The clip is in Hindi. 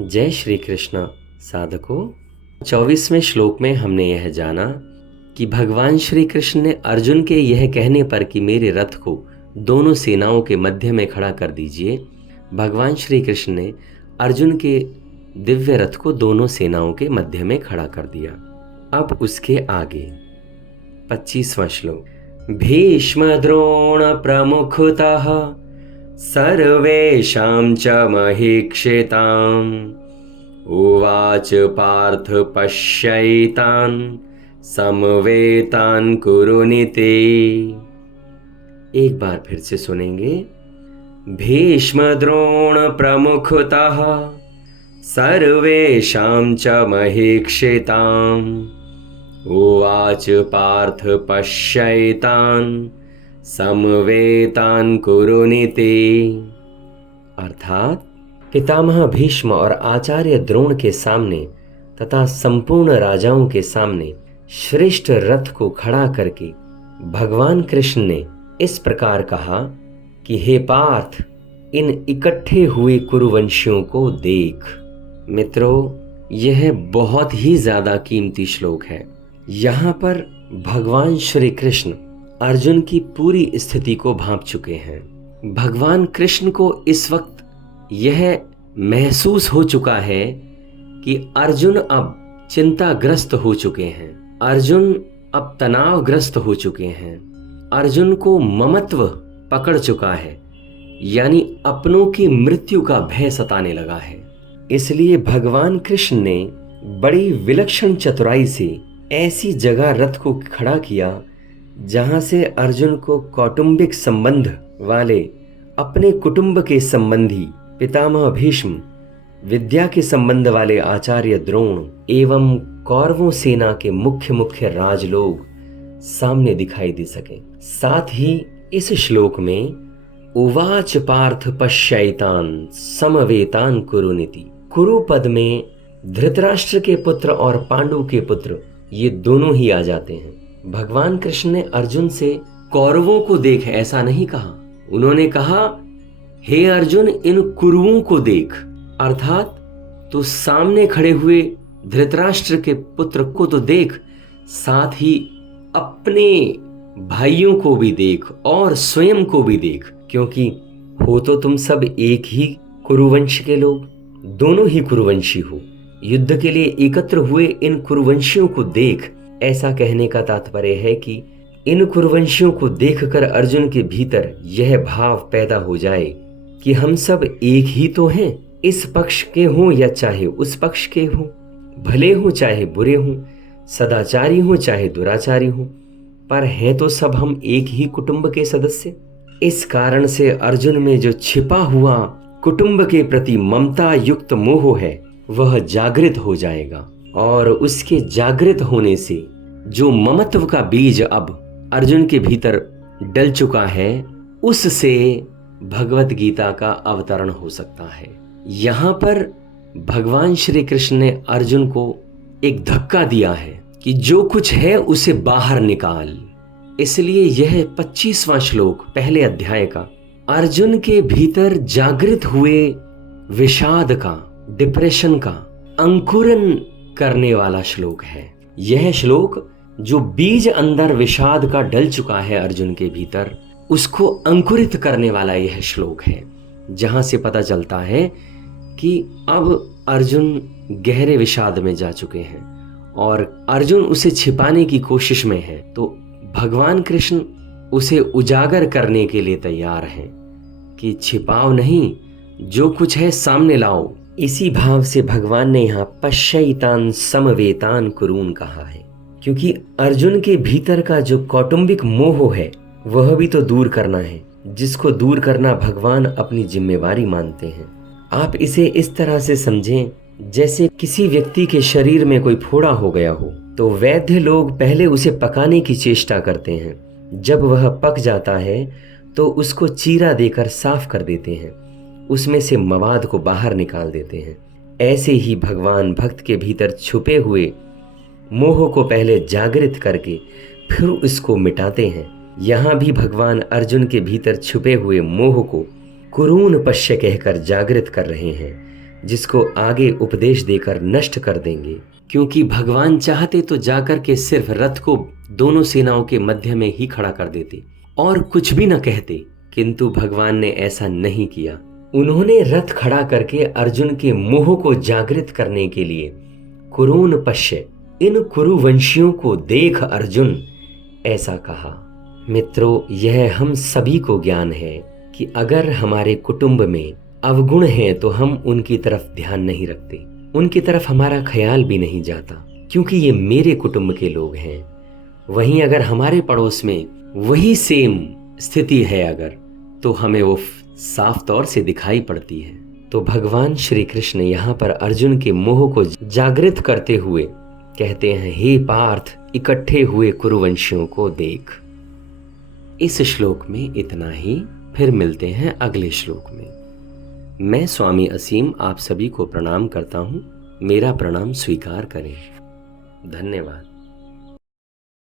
जय श्री कृष्ण साधकों। 24वें श्लोक में हमने यह जाना कि भगवान श्री कृष्ण ने अर्जुन के यह कहने पर कि मेरे रथ को दोनों सेनाओं के मध्य में खड़ा कर दीजिए, भगवान श्री कृष्ण ने अर्जुन के दिव्य रथ को दोनों सेनाओं के मध्य में खड़ा कर दिया। अब उसके आगे 25वां श्लोक, भीष्म द्रोण प्रमुखतः सर्वेषां च महीक्षिताम् उवाच पार्थ पश्यैतान् समवेतान् कुरुनिते। एक बार फिर से सुनेंगे। भीष्म द्रोण प्रमुखतः सर्वेषां च महीक्षिताम् उवाच पार्थ पश्यैतान् समवेतान् कुरुनिते। अर्थात पितामह भीष्म और आचार्य द्रोण के सामने तथा संपूर्ण राजाओं के सामने श्रेष्ठ रथ को खड़ा करके भगवान कृष्ण ने इस प्रकार कहा कि हे पार्थ, इन इकट्ठे हुए कुरुवंशियों को देख। मित्रों, यह बहुत ही ज्यादा कीमती श्लोक है। यहाँ पर भगवान श्री कृष्ण अर्जुन की पूरी स्थिति को भांप चुके हैं। भगवान कृष्ण को इस वक्त यह महसूस हो चुका है कि अर्जुन अब चिंताग्रस्त हो चुके हैं, अर्जुन अब तनावग्रस्त हो चुके हैं, अर्जुन को ममत्व पकड़ चुका है, यानी अपनों की मृत्यु का भय सताने लगा है। इसलिए भगवान कृष्ण ने बड़ी विलक्षण चतुराई से ऐसी जगह रथ को खड़ा किया जहां से अर्जुन को कौटुंबिक संबंध वाले अपने कुटुंब के संबंधी पितामह भीष्म, विद्या के संबंध वाले आचार्य द्रोण एवं कौरवों सेना के मुख्य राजलोग सामने दिखाई दे सके। साथ ही इस श्लोक में उवाच पार्थ पश्यैतान् समवेतान् कुरुनिति, कुरु पद में धृतराष्ट्र के पुत्र और पांडु के पुत्र ये दोनों ही आ जाते हैं। भगवान कृष्ण ने अर्जुन से कौरवों को देख ऐसा नहीं कहा, उन्होंने कहा हे अर्जुन, इन कुरुओं को देख, अर्थात तो सामने खड़े हुए धृतराष्ट्र के पुत्र को तो देख, साथ ही अपने भाइयों को भी देख और स्वयं को भी देख, क्योंकि हो तो तुम सब एक ही कुरुवंश के लोग, दोनों ही कुरुवंशी हो। युद्ध के लिए एकत्र हुए इन कुरुवंशियों को देख, ऐसा कहने का तात्पर्य है कि इन कुरुवंशियों को देखकर अर्जुन के भीतर यह भाव पैदा हो जाए कि हम सब एक ही तो हैं, इस पक्ष के हों या चाहे उस पक्ष के हों, भले हों चाहे बुरे हों, सदाचारी हों चाहे दुराचारी हों, पर हैं तो सब हम एक ही कुटुंब के सदस्य। इस कारण से अर्जुन में जो छिपा हुआ कुटुंब के प्रति ममता युक्त मोह है वह जागृत हो जाएगा, और उसके जागृत होने से जो ममत्व का बीज अब अर्जुन के भीतर डल चुका है, उससे भगवत गीता का अवतरण हो सकता है। यहाँ पर भगवान श्री कृष्ण ने अर्जुन को एक धक्का दिया है कि जो कुछ है उसे बाहर निकाल। इसलिए यह 25वां श्लोक पहले अध्याय का अर्जुन के भीतर जागृत हुए विषाद का, डिप्रेशन का अंकुरन करने वाला श्लोक है। यह श्लोक जो बीज अंदर विषाद का डल चुका है अर्जुन के भीतर, उसको अंकुरित करने वाला यह श्लोक है, जहां से पता चलता है कि अब अर्जुन गहरे विषाद में जा चुके हैं और अर्जुन उसे छिपाने की कोशिश में है, तो भगवान कृष्ण उसे उजागर करने के लिए तैयार हैं कि छिपाओ नहीं, जो कुछ है सामने लाओ। इसी भाव से भगवान ने यहाँ पश्यैतान् समवेतान् कुरून् कहा है, क्योंकि अर्जुन के भीतर का जो कौटुंबिक मोह है वह भी तो दूर करना है, जिसको दूर करना भगवान अपनी जिम्मेवारी मानते हैं। आप इसे इस तरह से समझें जैसे किसी व्यक्ति के शरीर में कोई फोड़ा हो गया हो, तो वैद्य लोग पहले उसे पकाने की चेष्टा करते हैं, जब वह पक जाता है तो उसको चीरा देकर साफ कर देते हैं, उसमें से मवाद को बाहर निकाल देते हैं। ऐसे ही भगवान भक्त के भीतर छुपे हुए मोह को पहले जागृत करके फिर उसको मिटाते हैं। यहाँ भी भगवान अर्जुन के भीतर छुपे हुए मोह को कुरून् पश्य कहकर जागृत कर रहे हैं, जिसको आगे उपदेश देकर नष्ट कर देंगे, क्योंकि भगवान चाहते तो जाकर के सिर्फ रथ को दोनों सेनाओं के मध्य में ही खड़ा कर देते और कुछ भी न कहते, किंतु भगवान ने ऐसा नहीं किया। उन्होंने रथ खड़ा करके अर्जुन के मोह को जागृत करने के लिए कुरून पश्य, इन कुरुवंशियों को देख अर्जुन, ऐसा कहा। मित्रों, यह हम सभी को ज्ञान है कि अगर हमारे कुटुंब में अवगुण हैं तो हम उनकी तरफ ध्यान नहीं रखते, उनकी तरफ हमारा ख्याल भी नहीं जाता, क्योंकि ये मेरे कुटुंब के लोग हैं। वहीं अगर हमारे पड़ोस में वही सेम स्थिति है अगर, तो हमें वो साफ तौर से दिखाई पड़ती है। तो भगवान श्री कृष्ण यहाँ पर अर्जुन के मोह को जागृत करते हुए कहते हैं, हे पार्थ, इकट्ठे हुए कुरुवंशियों को देख। इस श्लोक में इतना ही, फिर मिलते हैं अगले श्लोक में। मैं स्वामी असीम आप सभी को प्रणाम करता हूँ। मेरा प्रणाम स्वीकार करें। धन्यवाद।